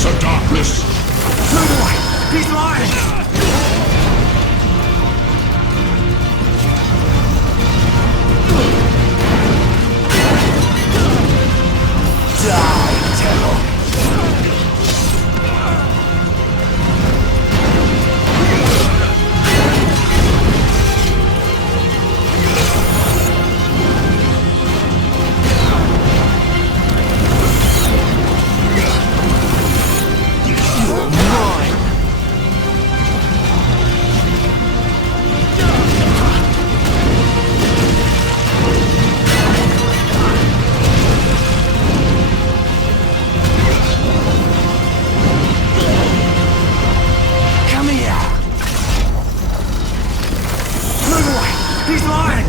Prince of Darkness! No boy! He's lying! Die, devil! He's lying!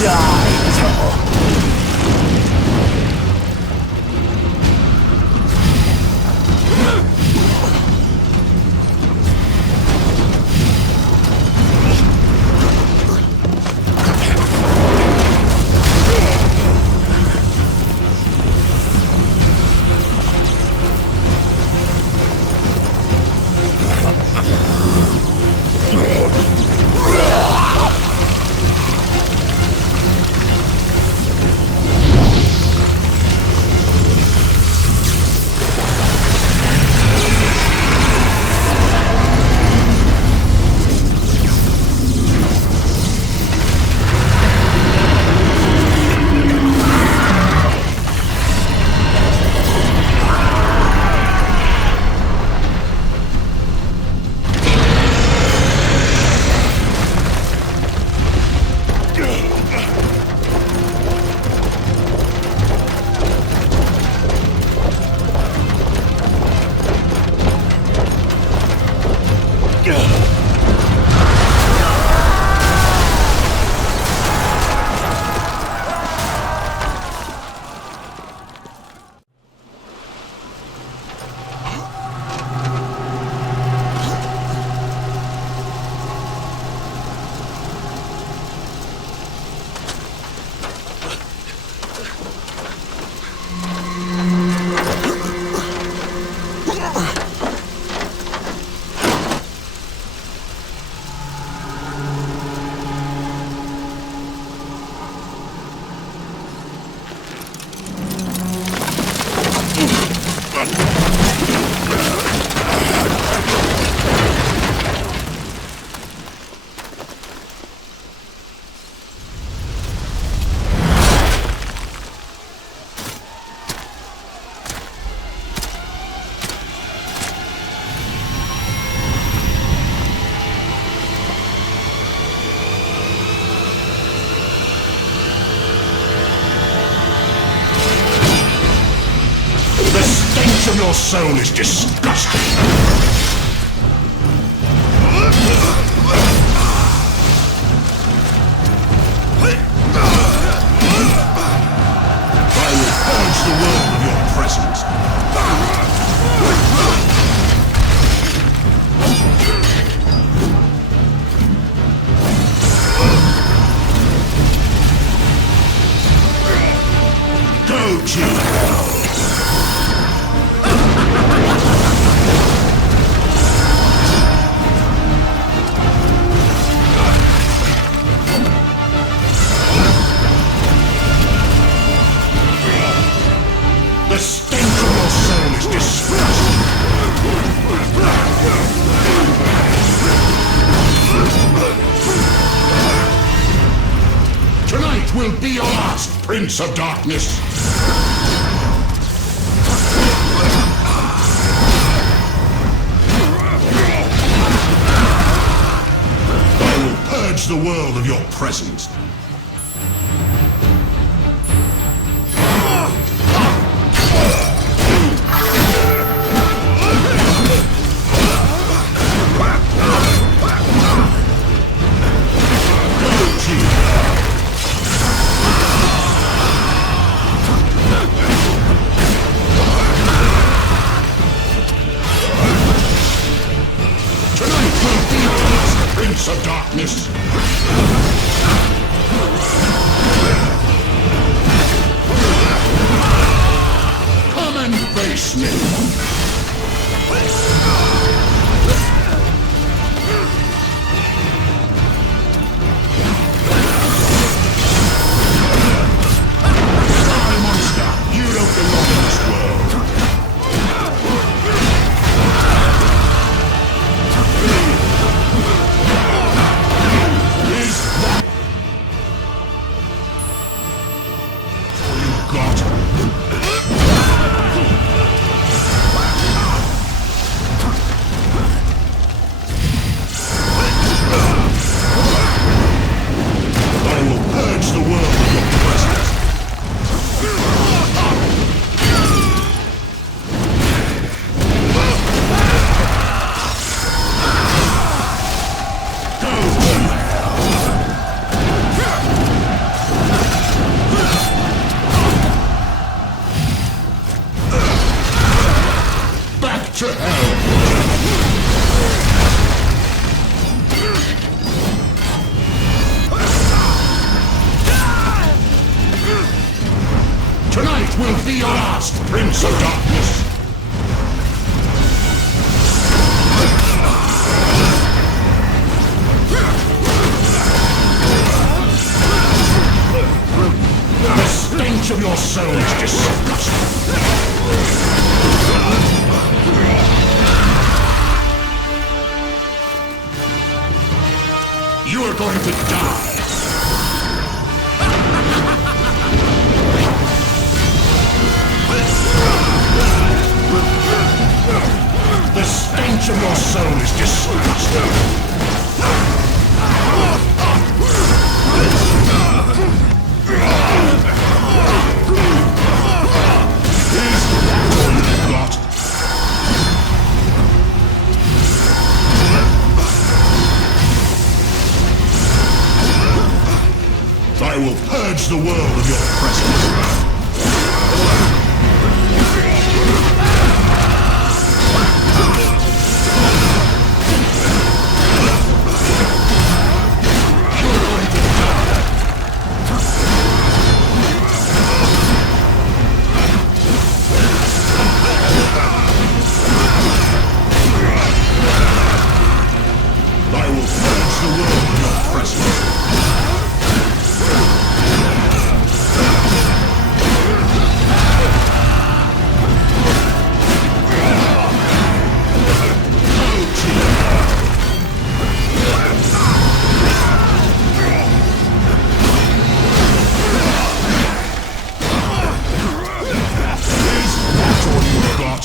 Die, devil! Your soul is disgusting. I will purge the world of your presence. Go to hell. The stench of your soul is disgusting. Tonight will be your last, Prince of Darkness. I will purge the world of your presence. Face me! Die, monster! You don't belong in this world! Is that all you've got? I will purge the world of your presence. Back to hell! Tonight will be your last, Prince of Darkness! The stench of your soul is disgusting! You are going to die! The stench of your soul is disgusting! Is that all you've got? I will purge the world of your presence! I will purge the world of your presence! Is that all you've got?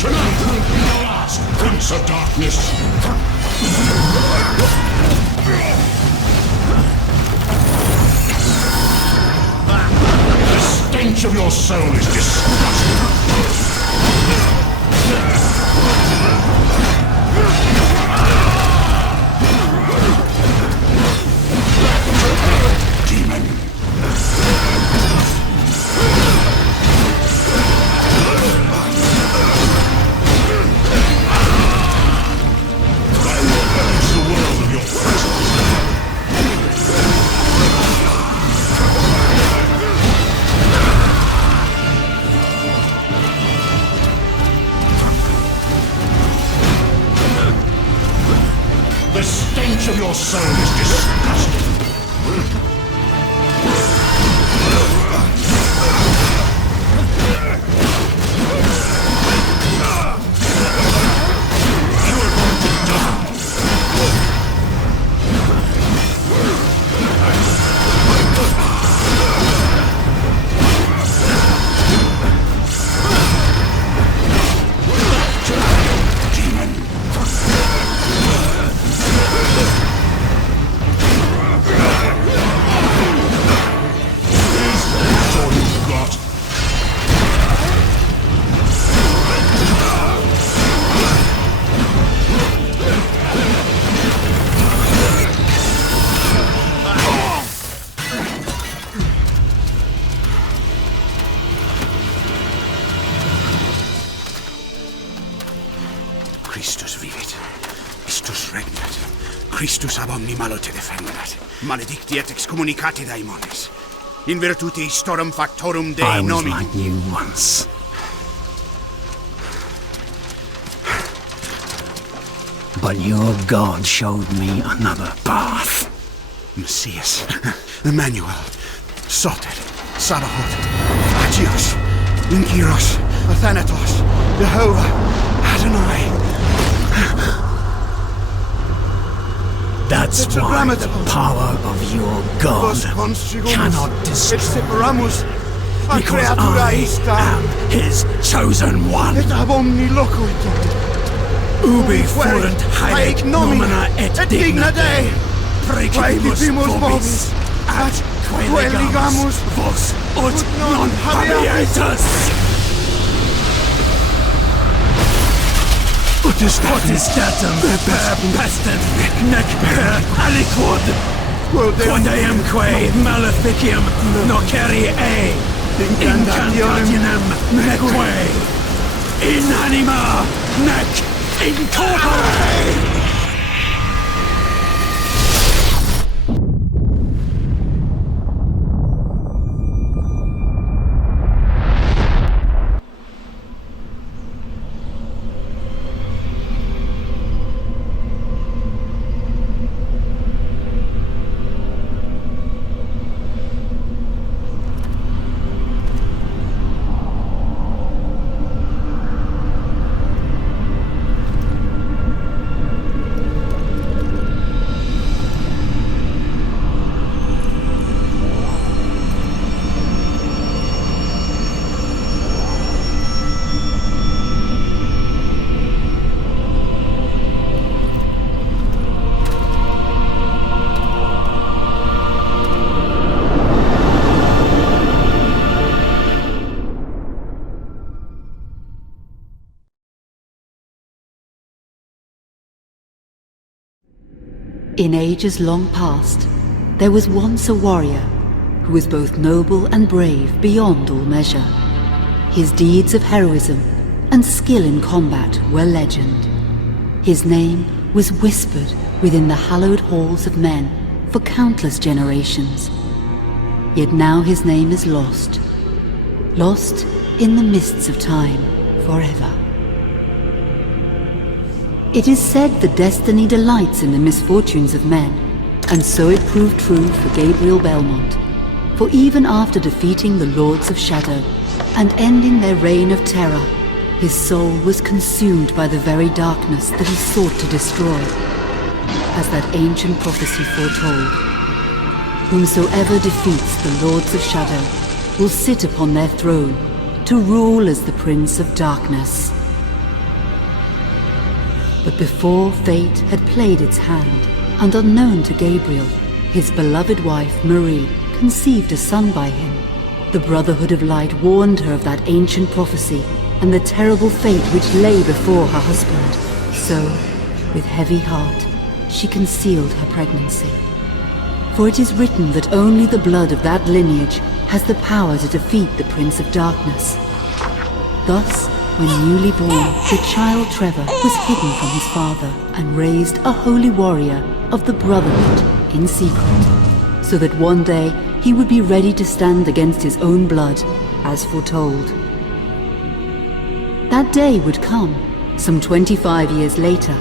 Tonight will be your last, Prince of Darkness! The stench of your soul is disgusting! Demon! I will purge the world of your presence! The stench of your soul is disgusting! You are going to die! Demon! Christus ab omni malo te defendat. Maledicti et excommunicati daemones. In virtute storum factorum Dei I was nomini. like you once. But your God showed me another path. Messias, Emmanuel, Soter, Sabaoth, Agios, Inkyros, Athanatos, Jehovah, Adonai. That's why the power of your God cannot destroy me, because I am his chosen one. Et ab omni locuit. Ubi fuerunt haec nomina et digna Dei, praecipimus vobis, at quae legamus vos ut non habeatus. Potestatem per pestem nec per aliquod, quod eamque maleficium nocere incantationem neque in anima nec in corpore. In ages long past, there was once a warrior who was both noble and brave beyond all measure. His deeds of heroism and skill in combat were legend. His name was whispered within the hallowed halls of men for countless generations. Yet now his name is lost. Lost in the mists of time forever. It is said that destiny delights in the misfortunes of men, and so it proved true for Gabriel Belmont. For even after defeating the Lords of Shadow and ending their reign of terror, his soul was consumed by the very darkness that he sought to destroy. As that ancient prophecy foretold, whomsoever defeats the Lords of Shadow will sit upon their throne to rule as the Prince of Darkness. But before fate had played its hand, and unknown to Gabriel, his beloved wife, Marie, conceived a son by him. The Brotherhood of Light warned her of that ancient prophecy and the terrible fate which lay before her husband. So, with heavy heart, she concealed her pregnancy. For it is written that only the blood of that lineage has the power to defeat the Prince of Darkness. Thus, when newly born, the child Trevor was hidden from his father and raised a holy warrior of the Brotherhood in secret, so that one day he would be ready to stand against his own blood, as foretold. That day would come, some 25 years later,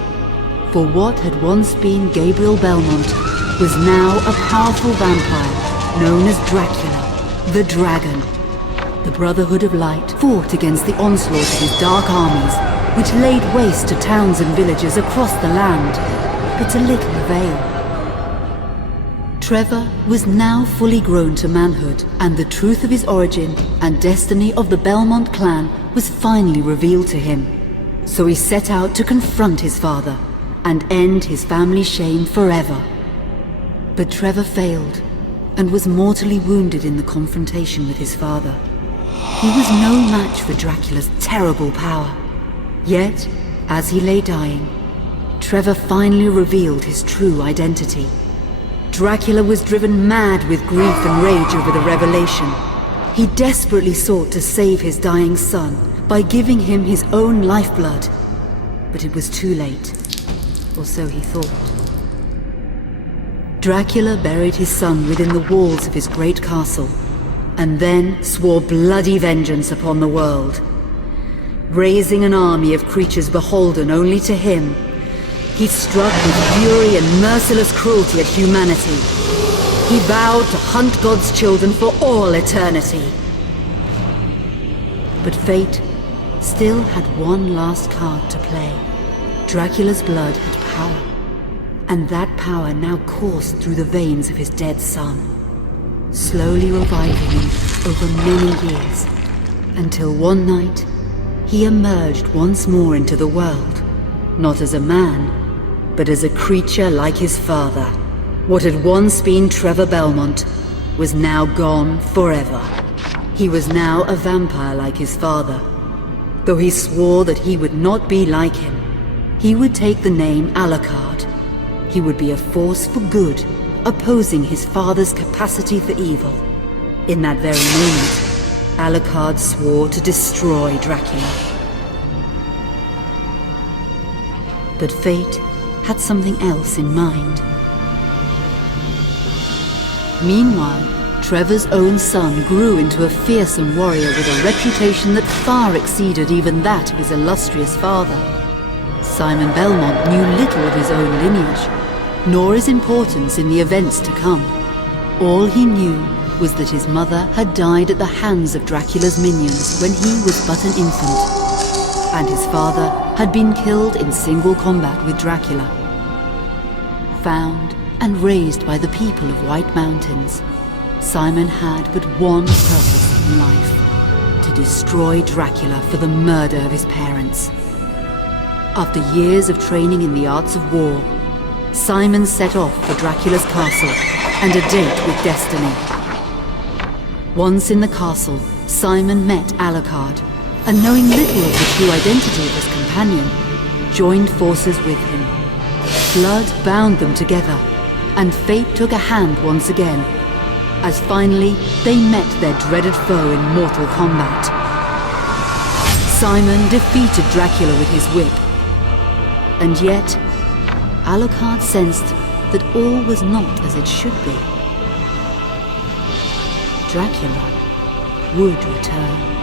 for what had once been Gabriel Belmont was now a powerful vampire known as Dracula, the Dragon. The Brotherhood of Light fought against the onslaught of his dark armies, which laid waste to towns and villages across the land, but to little avail. Trevor was now fully grown to manhood, and the truth of his origin and destiny of the Belmont clan was finally revealed to him. So he set out to confront his father and end his family's shame forever. But Trevor failed and was mortally wounded in the confrontation with his father. He was no match for Dracula's terrible power. Yet, as he lay dying, Trevor finally revealed his true identity. Dracula was driven mad with grief and rage over the revelation. He desperately sought to save his dying son by giving him his own lifeblood. But it was too late, or so he thought. Dracula buried his son within the walls of his great castle, and then swore bloody vengeance upon the world. Raising an army of creatures beholden only to him, he struck with fury and merciless cruelty at humanity. He vowed to hunt God's children for all eternity. But fate still had one last card to play. Dracula's blood had power, and that power now coursed through the veins of his dead son, slowly reviving him over many years, until one night he emerged once more into the world, not as a man, but as a creature like his father. What had once been Trevor Belmont was now gone forever. He was now a vampire like his father. Though he swore that he would not be like him, he would take the name Alucard. He would be a force for good, opposing his father's capacity for evil. In that very moment, Alucard swore to destroy Dracula. But fate had something else in mind. Meanwhile, Trevor's own son grew into a fearsome warrior with a reputation that far exceeded even that of his illustrious father. Simon Belmont knew little of his own lineage, nor his importance in the events to come. All he knew was that his mother had died at the hands of Dracula's minions when he was but an infant, and his father had been killed in single combat with Dracula. Found and raised by the people of White Mountains, Simon had but one purpose in life: to destroy Dracula for the murder of his parents. After years of training in the arts of war, Simon set off for Dracula's castle and a date with destiny. Once in the castle, Simon met Alucard, and knowing little of the true identity of his companion, joined forces with him. Blood bound them together, and fate took a hand once again, as finally they met their dreaded foe in mortal combat. Simon defeated Dracula with his whip, and yet Alucard sensed that all was not as it should be. Dracula would return.